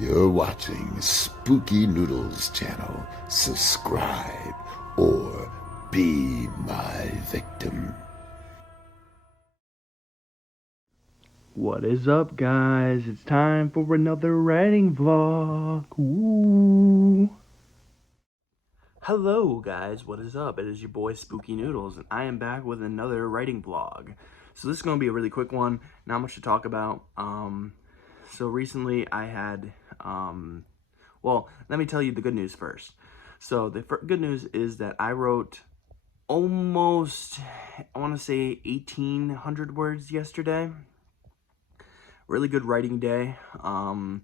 You're watching Spooky Noodles channel. Subscribe or be my victim. What is up, guys? It's time for another writing vlog. Ooh. Hello, guys. What is up? It is your boy Spooky Noodles, and I am back with another writing vlog. So this is going to be a really quick one. Not much to talk about. So recently I had, well, let me tell you the good news first. So the good news is that I wrote almost, I want to say 1,800 words yesterday. Really good writing day. I'm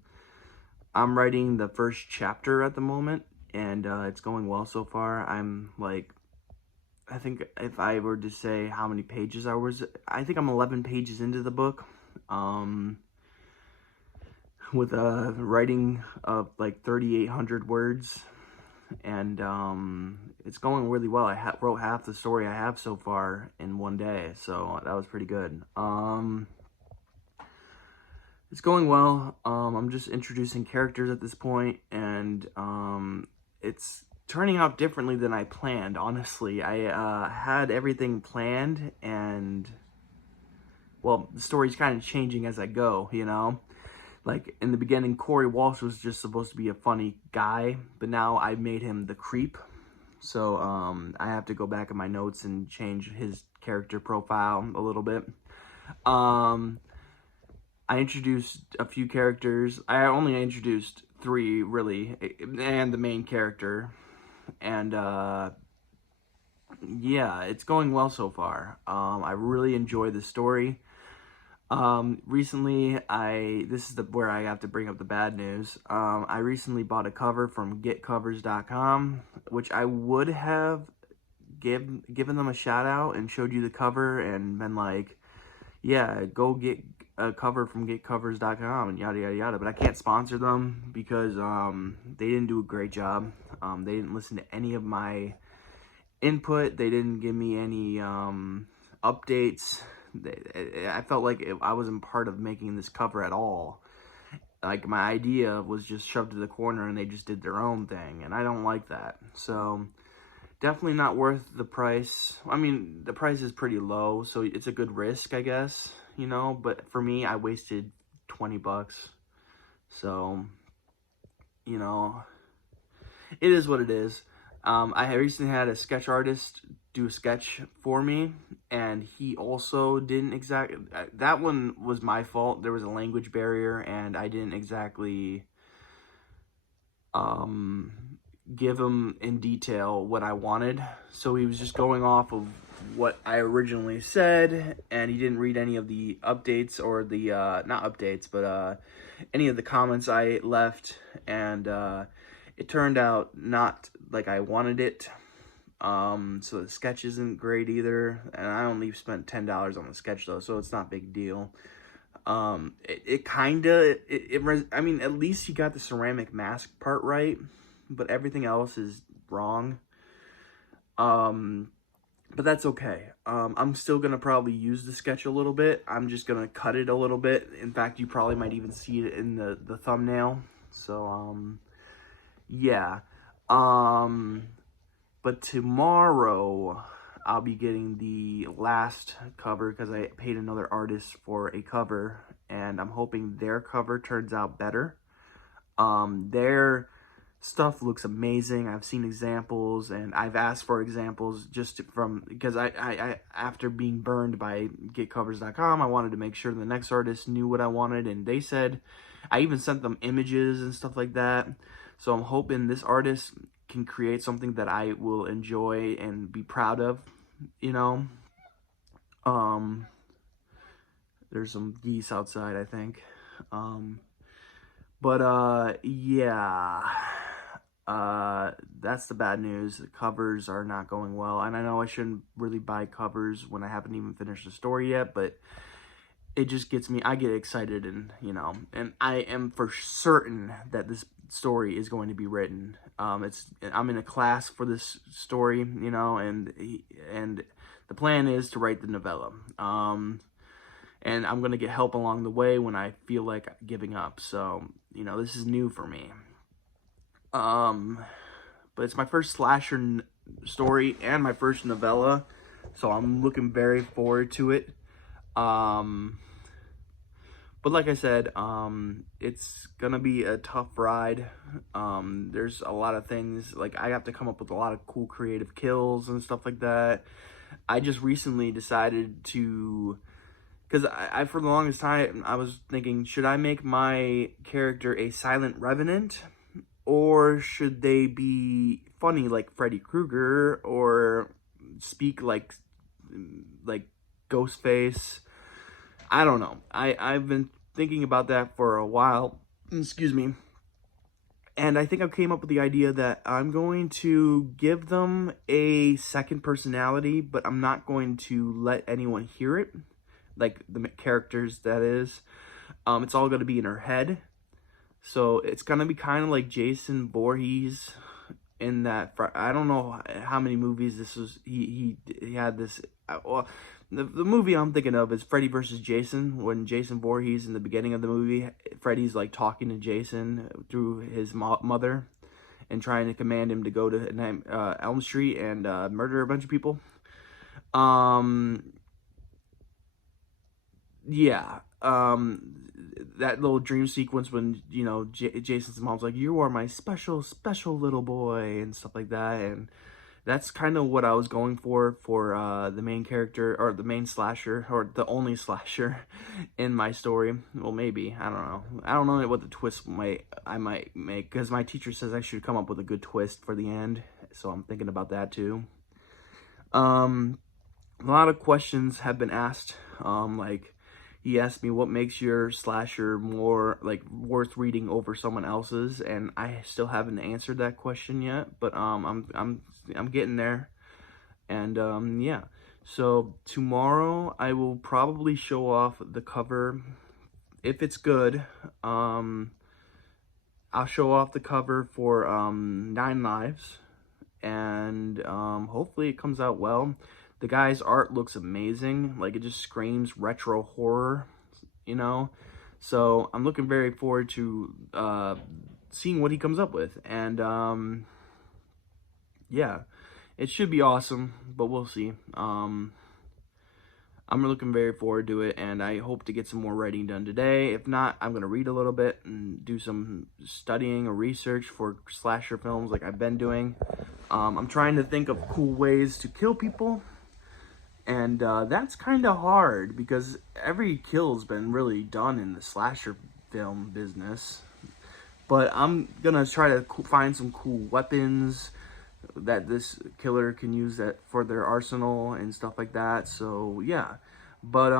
writing the first chapter at the moment, and it's going well so far. I'm like, I think if I were to say how many pages I think I'm 11 pages into the book. With a writing of like 3,800 words, and it's going really well. I wrote half the story I have so far in one day, so that was pretty good. It's going well. I'm just introducing characters at this point, and it's turning out differently than I planned, honestly. I had everything planned, and, well, the story's kind of changing as I go, you know? Like, in the beginning, Corey Walsh was just supposed to be a funny guy, but now I made him the creep. So, I have to go back in my notes and change his character profile a little bit. I introduced a few characters. I only introduced 3, really, and the main character. And, yeah, it's going well so far. I really enjoy the story. Recently, this is where I have to bring up the bad news. I recently bought a cover from getcovers.com, which I would have given them a shout out and showed you the cover and been like, yeah, go get a cover from getcovers.com and yada yada yada, but I can't sponsor them because they didn't do a great job. They didn't listen to any of my input. They didn't give me any updates. I felt like I wasn't part of making this cover at all. Like, my idea was just shoved to the corner and they just did their own thing, and I don't like that. So definitely not worth the price. I mean, the price is pretty low, so it's a good risk, I guess, you know, but for me, I wasted 20 bucks. So, you know, it is what it is. I recently had a sketch artist do a sketch for me, and he also didn't exactly, that one was my fault. There was a language barrier, and I didn't exactly give him in detail what I wanted. So he was just going off of what I originally said, and he didn't read any of the updates or the, not updates, but any of the comments I left, and it turned out not like I wanted it. So the sketch isn't great either, and I only spent $10 on the sketch though, so it's not a big deal. I mean, at least you got the ceramic mask part right, but everything else is wrong. But that's okay. I'm still gonna probably use the sketch a little bit. I'm just gonna cut it a little bit. In fact, you probably might even see it in the thumbnail. So, yeah. But tomorrow I'll be getting the last cover because I paid another artist for a cover, and I'm hoping their cover turns out better. Their stuff looks amazing. I've seen examples, and I've asked for examples just because I after being burned by getcovers.com, I wanted to make sure the next artist knew what I wanted, and they said, I even sent them images and stuff like that. So I'm hoping this artist can create something that I will enjoy and be proud of, you know. There's some geese outside, I think. Yeah. That's the bad news. The covers are not going well, and I know I shouldn't really buy covers when I haven't even finished the story yet, but it just gets me, I get excited, and, you know, and I am for certain that this story is going to be written. I'm in a class for this story, you know, and the plan is to write the novella. And I'm going to get help along the way when I feel like giving up. So, you know, this is new for me. But it's my first slasher story and my first novella, so I'm looking very forward to it. But like I said, it's gonna be a tough ride. There's a lot of things, like I have to come up with a lot of cool creative kills and stuff like that. I just recently decided to, because I for the longest time, I was thinking, should I make my character a silent revenant? Or should they be funny like Freddy Krueger, or speak like Ghostface? I don't know. I've been thinking about that for a while. Excuse me. And I think I came up with the idea that I'm going to give them a second personality, but I'm not going to let anyone hear it. Like the characters, that is. It's all going to be in her head. So it's going to be kind of like Jason Voorhees in that. I don't know how many movies this was. He had this. Well, the movie I'm thinking of is Freddy vs. Jason, when Jason Voorhees, in the beginning of the movie, Freddy's like talking to Jason through his mother and trying to command him to go to Elm Street and murder a bunch of people. Yeah. That little dream sequence when, you know, Jason's mom's like, you are my special little boy, and stuff like that. And that's kind of what I was going for the main character, or the main slasher, or the only slasher in my story. Well, maybe, I don't know what the twist I might make, because my teacher says I should come up with a good twist for the end, so I'm thinking about that too. A lot of questions have been asked, like, he asked me what makes your slasher more like worth reading over someone else's, and I still haven't answered that question yet. But I'm getting there, and yeah. So tomorrow I will probably show off the cover if it's good. I'll show off the cover for 9 Lives, and hopefully it comes out well. The guy's art looks amazing. Like, it just screams retro horror, you know? So I'm looking very forward to seeing what he comes up with. And yeah, it should be awesome, but we'll see. I'm looking very forward to it, and I hope to get some more writing done today. If not, I'm going to read a little bit and do some studying or research for slasher films like I've been doing. I'm trying to think of cool ways to kill people. And that's kind of hard, because every kill's been really done in the slasher film business. But I'm going to try to find some cool weapons that this killer can use that for their arsenal and stuff like that. So, yeah. But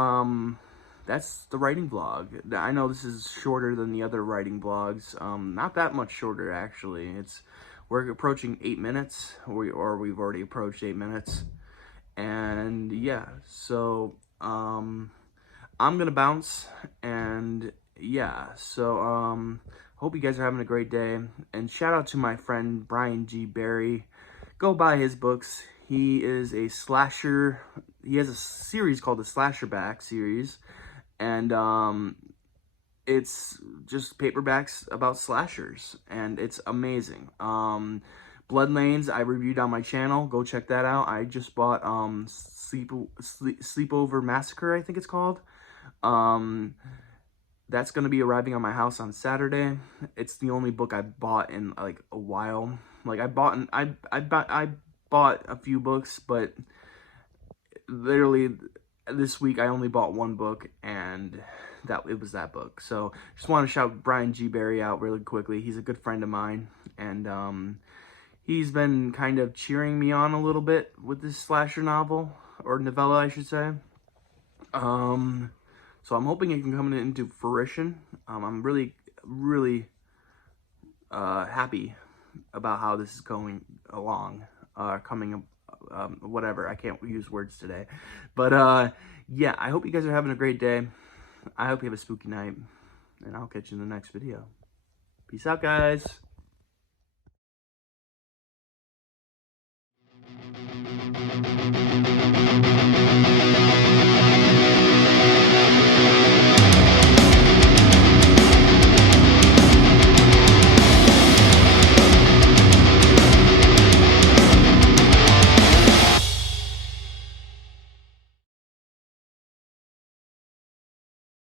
that's the writing vlog. I know this is shorter than the other writing vlogs. Not that much shorter, actually. We're approaching 8 minutes, or we've already approached 8 minutes. And yeah, so I'm gonna bounce, and yeah, so hope you guys are having a great day, and shout out to my friend Brian G. Barry. Go buy his books. He is a slasher. He has a series called the Slasher Back series, and it's just paperbacks about slashers, and it's amazing. Blood Lanes, I reviewed on my channel. Go check that out. I just bought Sleepover Massacre, I think it's called. That's going to be arriving on my house on Saturday. It's the only book I bought in like a while. Like, I bought a few books, but literally this week I only bought one book, and it was that book. So just want to shout Brian G. Barry out really quickly. He's a good friend of mine, and he's been kind of cheering me on a little bit with this slasher novel, or novella, I should say. So I'm hoping it can come into fruition. I'm really, really happy about how this is going along, whatever. I can't use words today. But yeah, I hope you guys are having a great day. I hope you have a spooky night, and I'll catch you in the next video. Peace out, guys.